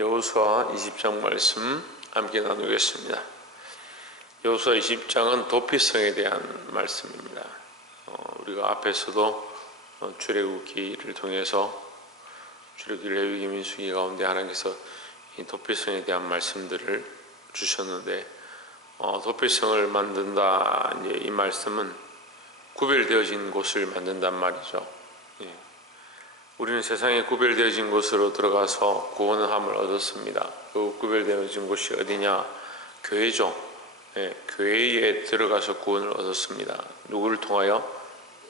여호수아 20장 말씀 함께 나누겠습니다. 여호수아 20장은 도피성에 대한 말씀입니다. 어, 우리가 앞에서도 어, 출애굽기를 통해서 출애굽기 레위기 민수기 가운데 하나님께서 이 도피성에 대한 말씀들을 주셨는데 어, 도피성을 만든다 이제 이 말씀은 구별되어진 곳을 만든단 말이죠. 예. 우리는 세상에 구별되어진 곳으로 들어가서 구원함을 얻었습니다. 그 구별되어진 곳이 어디냐? 교회죠. 예, 교회에 들어가서 구원을 얻었습니다. 누구를 통하여?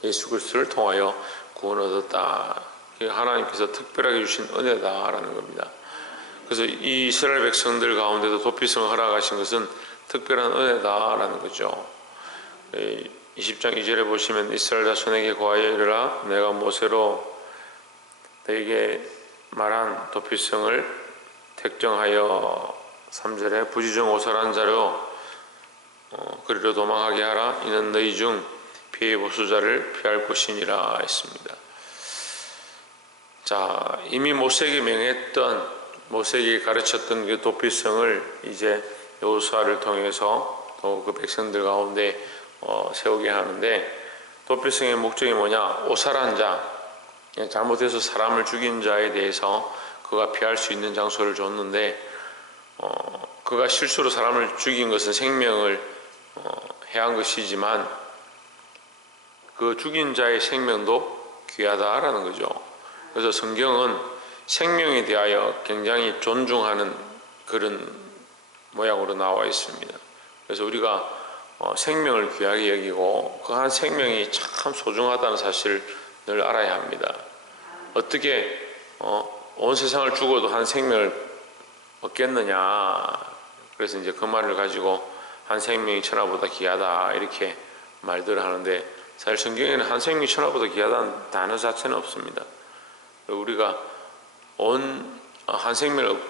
예수 그리스도를 통하여 구원을 얻었다. 하나님께서 특별하게 주신 은혜다라는 겁니다. 그래서 이 이스라엘 백성들 가운데도 도피성을 허락하신 것은 특별한 은혜다라는 거죠. 예, 20장 2절에 보시면 이스라엘 자손에게 고하여 이르라 내가 모세로 너에게 말한 도피성을 택정하여 3절에 부지 중 오살한 자로 어, 그리로 도망하게 하라. 이는 너희 중 피해 보수자를 피할 것이니라 했습니다. 자 이미 모세에게 명했던 모세에게 가르쳤던 그 도피성을 이제 여호수아를 통해서 또 그 백성들 가운데 어, 세우게 하는데 도피성의 목적이 뭐냐? 오살한 자 잘못해서 사람을 죽인 자에 대해서 그가 피할 수 있는 장소를 줬는데 어, 그가 실수로 사람을 죽인 것은 생명을 어, 해한 것이지만 그 죽인 자의 생명도 귀하다라는 거죠. 그래서 성경은 생명에 대하여 굉장히 존중하는 그런 모양으로 나와 있습니다. 그래서 우리가 어, 생명을 귀하게 여기고 그 한 생명이 참 소중하다는 사실을 늘 알아야 합니다. 어떻게 어, 온 세상을 죽어도 한 생명을 얻겠느냐? 그래서 이제 그 말을 가지고 한 생명이 천하보다 귀하다 이렇게 말들을 하는데 사실 성경에는 한 생명이 천하보다 귀하다는 단어 자체는 없습니다. 우리가 온 한 생명을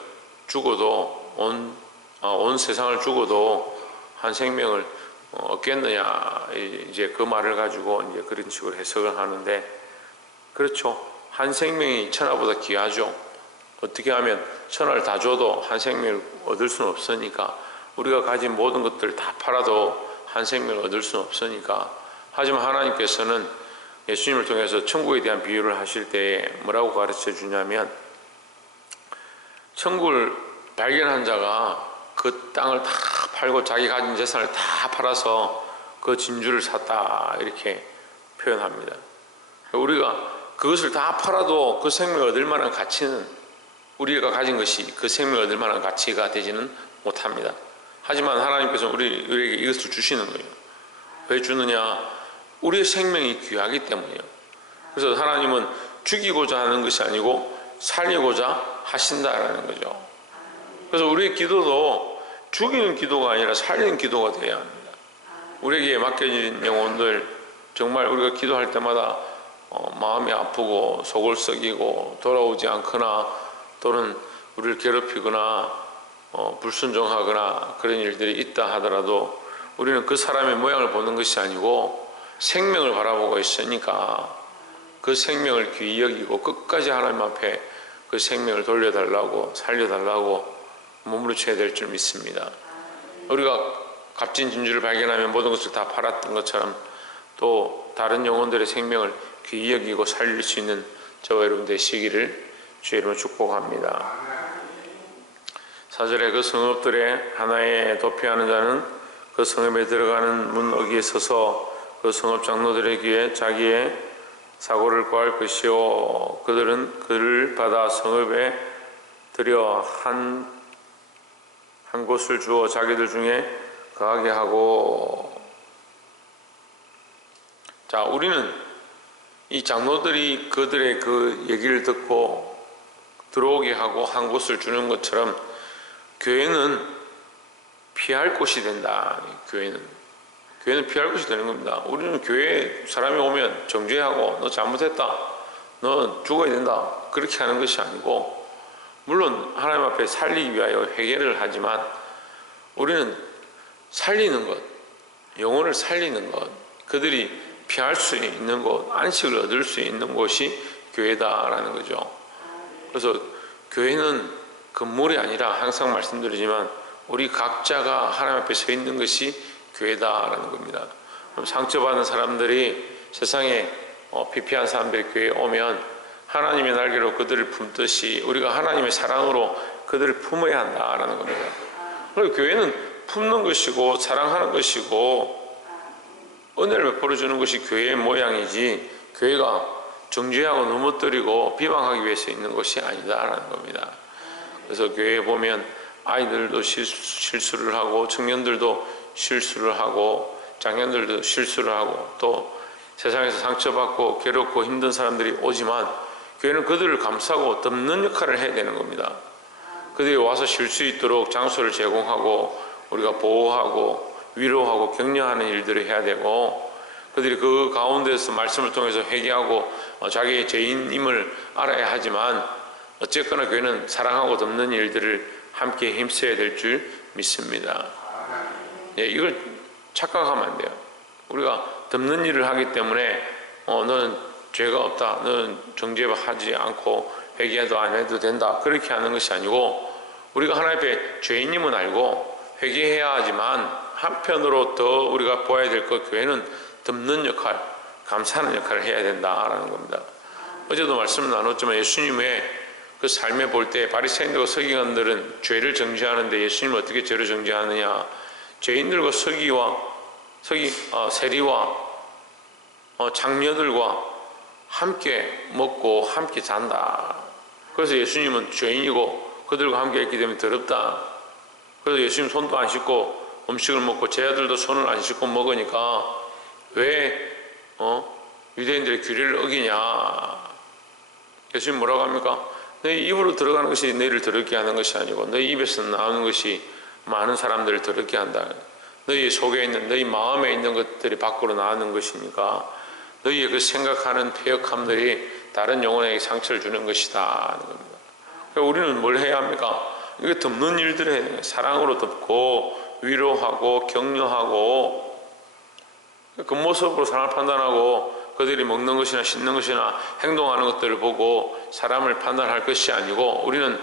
죽어도 온, 아, 온 세상을 죽어도 한 생명을 얻겠느냐 이제 그 말을 가지고 이제 그런 식으로 해석을 하는데 그렇죠. 한 생명이 천하보다 귀하죠. 어떻게 하면 천하를 다 줘도 한 생명을 얻을 수는 없으니까 우리가 가진 모든 것들을 다 팔아도 한 생명을 얻을 수는 없으니까 하지만 하나님께서는 예수님을 통해서 천국에 대한 비유를 하실 때에 뭐라고 가르쳐 주냐면 천국을 발견한 자가 그 땅을 다 팔고 자기 가진 재산을 다 팔아서 그 진주를 샀다 이렇게 표현합니다. 우리가 그것을 다 팔아도 그 생명을 얻을 만한 가치는 우리가 가진 것이 그 생명을 얻을 만한 가치가 되지는 못합니다. 하지만 하나님께서 우리, 우리에게 이것을 주시는 거예요. 왜 주느냐? 우리의 생명이 귀하기 때문이에요. 그래서 하나님은 죽이고자 하는 것이 아니고 살리고자 하신다라는 거죠. 그래서 우리의 기도도 죽이는 기도가 아니라 살리는 기도가 되어야 합니다. 우리에게 맡겨진 영혼들 정말 우리가 기도할 때마다 어, 마음이 아프고 속을 썩이고 돌아오지 않거나 또는 우리를 괴롭히거나 어, 불순종하거나 그런 일들이 있다 하더라도 우리는 그 사람의 모양을 보는 것이 아니고 생명을 바라보고 있으니까 그 생명을 귀히 여기고 끝까지 하나님 앞에 그 생명을 돌려달라고 살려달라고 머무르쳐야 될 줄 믿습니다. 우리가 값진 진주를 발견하면 모든 것을 다 팔았던 것처럼 또 다른 영혼들의 생명을 귀히 여기고 살릴 수 있는 저와 여러분 되시기를 주의 이름으로 축복합니다. 사절에 그 성읍들의 하나에 도피하는 자는 그 성읍에 들어가는 문 어기에 서서 그 성읍 장로들의 귀에 자기의 사고를 구할 것이요 그들은 그를 받아 성읍에 들여 한, 한 곳을 주어 자기들 중에 거하게 하고 자 우리는 이 장로들이 그들의 그 얘기를 듣고 들어오게 하고 한 곳을 주는 것처럼 교회는 피할 곳이 된다. 교회는 교회는 피할 곳이 되는 겁니다. 우리는 교회에 사람이 오면 정죄하고 너 잘못했다. 너 죽어야 된다. 그렇게 하는 것이 아니고 물론 하나님 앞에 살리기 위하여 회개를 하지만 우리는 살리는 것, 영혼을 살리는 것, 그들이 피할 수 있는 곳, 안식을 얻을 수 있는 곳이 교회다라는 거죠. 그래서 교회는 건물이 아니라 항상 말씀드리지만 우리 각자가 하나님 앞에 서 있는 것이 교회다라는 겁니다. 상처받은 사람들이 세상에 어, 피폐한 사람들이 교회에 오면 하나님의 날개로 그들을 품듯이 우리가 하나님의 사랑으로 그들을 품어야 한다라는 겁니다. 그리고 교회는 품는 것이고 사랑하는 것이고 은혜를 베풀어 주는 것이 교회의 모양이지 교회가 정죄하고 넘어뜨리고 비방하기 위해서 있는 것이 아니다라는 겁니다. 그래서 교회에 보면 아이들도 실수, 를 하고 청년들도 실수를 하고 장년들도 실수를 하고 또 세상에서 상처받고 괴롭고 힘든 사람들이 오지만 교회는 그들을 감싸고 덮는 역할을 해야 되는 겁니다. 그들이 와서 쉴 수 있도록 장소를 제공하고 우리가 보호하고 위로하고 격려하는 일들을 해야 되고 그들이 그 가운데서 말씀을 통해서 회개하고 어, 자기의 죄인임을 알아야 하지만 어쨌거나 교회는 사랑하고 돕는 일들을 함께 힘써야 될 줄 믿습니다. 예, 이걸 착각하면 안 돼요. 우리가 돕는 일을 하기 때문에 어, 너는 죄가 없다. 너는 정죄하지 않고 회개도 안 해도 된다. 그렇게 하는 것이 아니고 우리가 하나님 앞에 죄인임은 알고 회개해야 하지만 한편으로 더 우리가 보아야 될 것 교회는 돕는 역할, 감사하는 역할을 해야 된다라는 겁니다. 어제도 말씀을 나눴지만 예수님의 그 삶에 볼 때 바리새인들과 서기관들은 죄를 정죄하는데 예수님은 어떻게 죄를 정죄하느냐? 죄인들과 서기와 서기 어, 세리와 어, 장녀들과 함께 먹고 함께 잔다. 그래서 예수님은 죄인이고 그들과 함께 있기 때문에 더럽다. 그래서 예수님 손도 안 씻고 음식을 먹고 제 아들도 손을 안 씻고 먹으니까 왜 어? 유대인들의 규례를 어기냐? 예수님 뭐라고 합니까? 너희 입으로 들어가는 것이 너희를 더럽게 하는 것이 아니고 너희 입에서 나오는 것이 많은 사람들을 더럽게 한다. 너희 속에 있는 너희 마음에 있는 것들이 밖으로 나오는 것이니까 너희의 그 생각하는 폐역함들이 다른 영혼에게 상처를 주는 것이다 하는 겁니다. 그러니까 우리는 뭘 해야 합니까? 이게 덮는 일들을. 사랑으로 덮고 위로하고 격려하고 그 모습으로 사람을 판단하고 그들이 먹는 것이나 씻는 것이나 행동하는 것들을 보고 사람을 판단할 것이 아니고 우리는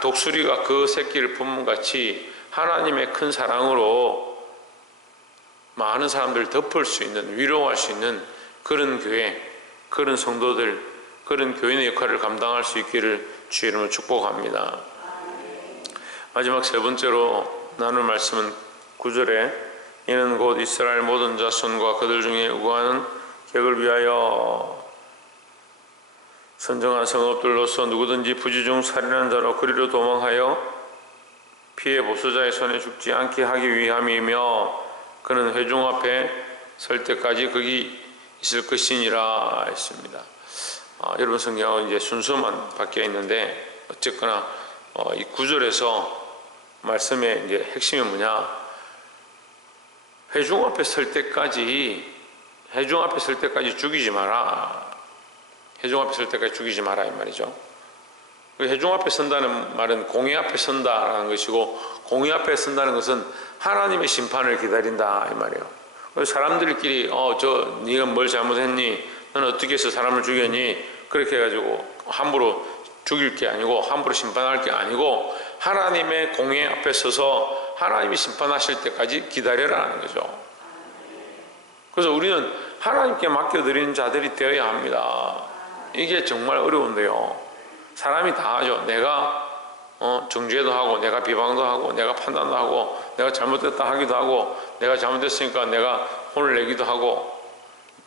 독수리가 그 새끼를 품은 같이 하나님의 큰 사랑으로 많은 사람들을 덮을 수 있는 위로할 수 있는 그런 교회 그런 성도들 그런 교인의 역할을 감당할 수 있기를 주 이름으로 축복합니다. 마지막 세 번째로 나눌 말씀은 9절에 이는 곧 이스라엘 모든 자손과 그들 중에 우고하는 객을 위하여 선정한 성업들로서 누구든지 부지 중 살인한 자로 그리로 도망하여 피해 보수자의 손에 죽지 않게 하기 위함이며 그는 회중 앞에 설 때까지 거기 있을 것이니라 했습니다. 아, 여러분 성경은 이제 순서만 바뀌어 있는데 어쨌거나 어, 이 구절에서 말씀의 이제 핵심이 뭐냐? 회중 앞에 설 때까지 해중 앞에 설 때까지 죽이지 마라. 해중 앞에 설 때까지 죽이지 마라 이 말이죠. 그 해중 앞에 선다는 말은 공의 앞에 선다라는 것이고 공의 앞에 선다는 것은 하나님의 심판을 기다린다 이 말이에요. 사람들끼리 어저 네가 뭘 잘못했니? 너는 어떻게 해서 사람을 죽였니? 그렇게 해가지고 함부로 죽일 게 아니고 함부로 심판할 게 아니고 하나님의 공의 앞에 서서 하나님이 심판하실 때까지 기다려라는 거죠. 그래서 우리는 하나님께 맡겨드리는 자들이 되어야 합니다. 이게 정말 어려운데요. 사람이 다 하죠. 내가 어, 정죄도 하고, 내가 비방도 하고, 내가 판단도 하고, 내가 잘못됐다 하기도 하고, 내가 잘못됐으니까 내가 혼을 내기도 하고,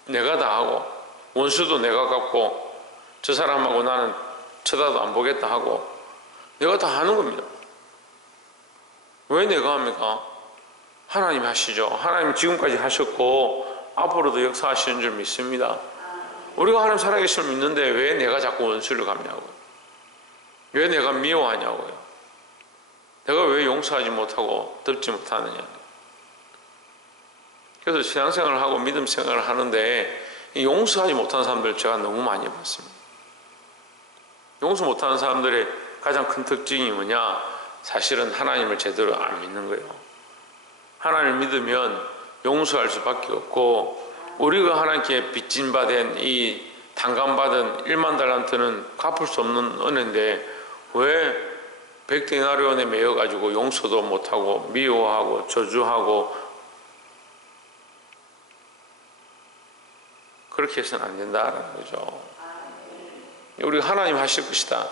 내가 다 하고, 원수도 내가 갚고, 저 사람하고 나는 쳐다도 안 보겠다 하고, 내가 다 하는 겁니다. 왜 내가 합니까? 하나님 하시죠. 하나님 지금까지 하셨고, 앞으로도 역사하시는 줄 믿습니다. 우리가 하나님 살아계심을 믿는데 왜 내가 자꾸 원수를 갚냐고요. 왜 내가 미워하냐고요. 내가 왜 용서하지 못하고 덮지 못하느냐. 그래서 신앙생활을 하고 믿음 생활을 하는데 용서하지 못하는 사람들 제가 너무 많이 봤습니다. 용서 못하는 사람들의 가장 큰 특징이 뭐냐? 사실은 하나님을 제대로 안 믿는 거예요. 하나님을 믿으면 용서할 수밖에 없고 우리가 하나님께 빚진 바 된 이 당감받은 1만 달란트는 갚을 수 없는 은혜인데 왜 백데나리온에 매여 가지고 용서도 못하고 미워하고 저주하고 그렇게 해서는 안 된다라는 거죠. 우리가 하나님 하실 것이다.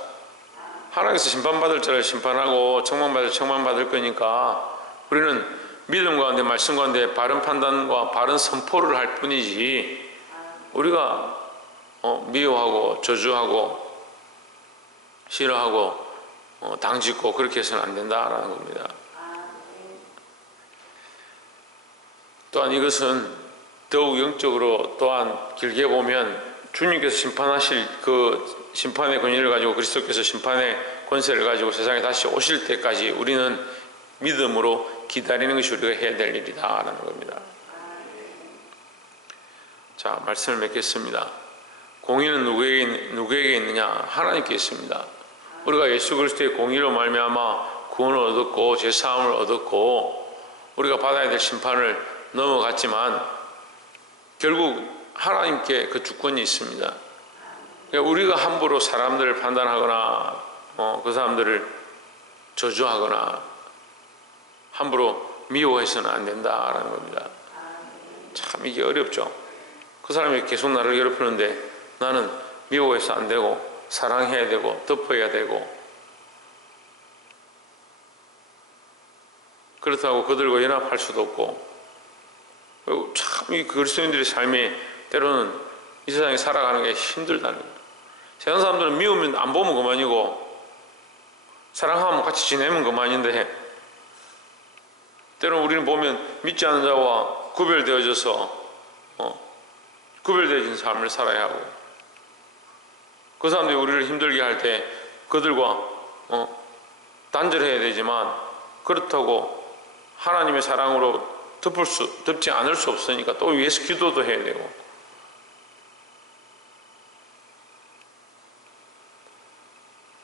하나님께서 심판받을 자를 심판하고 청망받을 청망받을 거니까 우리는 믿음 가운데 말씀 가운데 바른 판단과 바른 선포를 할 뿐이지 우리가 어, 미워하고 저주하고 싫어하고 어, 당짓고 그렇게 해서는 안 된다라는 겁니다. 또한 이것은 더욱 영적으로 또한 길게 보면 주님께서 심판하실 그 심판의 권위를 가지고 그리스도께서 심판의 권세를 가지고 세상에 다시 오실 때까지 우리는 믿음으로 기다리는 것이 우리가 해야 될 일이다라는 겁니다. 자, 말씀을 맺겠습니다. 공의는 누구에게, 누구에게 있느냐? 하나님께 있습니다. 우리가 예수 그리스도의 공의로 말미암아 구원을 얻었고 죄 사함을 얻었고 우리가 받아야 될 심판을 넘어갔지만 결국 하나님께 그 주권이 있습니다. 그러니까 우리가 함부로 사람들을 판단하거나 어, 그 사람들을 저주하거나 함부로 미워해서는 안 된다라는 겁니다. 참 이게 어렵죠. 그 사람이 계속 나를 괴롭히는데 나는 미워해서 안 되고 사랑해야 되고 덮어야 되고 그렇다고 그들과 연합할 수도 없고 참 이 그리스도인들의 삶이 때로는 이 세상에 살아가는 게 힘들다는 거예요. 세상 사람들은 미우면 안 보면 그만이고 사랑하면 같이 지내면 그만인데 때로는 우리는 보면 믿지 않는 자와 구별되어져서 어, 구별되어진 삶을 살아야 하고 그 사람들이 우리를 힘들게 할 때 그들과 어, 단절해야 되지만 그렇다고 하나님의 사랑으로 덮을 수, 덮지 않을 수 없으니까 또 위에서 기도도 해야 되고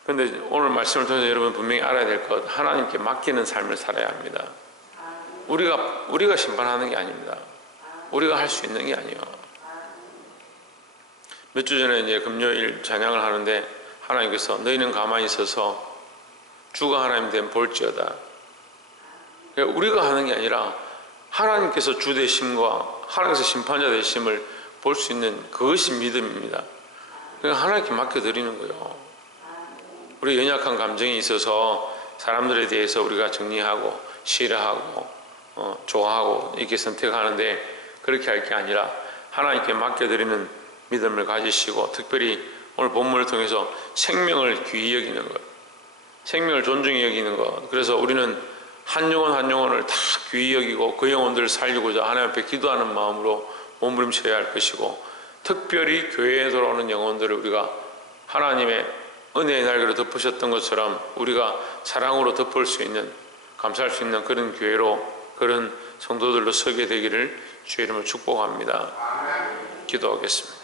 근데 오늘 말씀을 통해서 여러분 분명히 알아야 될 것 하나님께 맡기는 삶을 살아야 합니다. 우리가 우리가 심판하는 게 아닙니다. 우리가 할 수 있는 게 아니에요. 몇 주 전에 이제 금요일 찬양을 하는데 하나님께서 너희는 가만히 있어서 주가 하나님 된 볼지어다. 그러니까 우리가 하는 게 아니라 하나님께서 주 되심과 하나님께서 심판자 되심을 볼 수 있는 그것이 믿음입니다. 그러니까 하나님께 맡겨드리는 거예요. 우리 연약한 감정이 있어서 사람들에 대해서 우리가 정리하고 싫어하고 어, 좋아하고 이렇게 선택하는데 그렇게 할 게 아니라 하나님께 맡겨드리는 믿음을 가지시고 특별히 오늘 본문을 통해서 생명을 귀히 여기는 것, 생명을 존중히 여기는 것. 그래서 우리는 한 영혼 한 영혼을 다 귀히 여기고 그 영혼들을 살리고자 하나님 앞에 기도하는 마음으로 몸부림쳐야 할 것이고 특별히 교회에 돌아오는 영혼들을 우리가 하나님의 은혜의 날개로 덮으셨던 것처럼 우리가 사랑으로 덮을 수 있는 감사할 수 있는 그런 교회로 그런 성도들로 서게 되기를 주의 이름으로 축복합니다. 기도하겠습니다.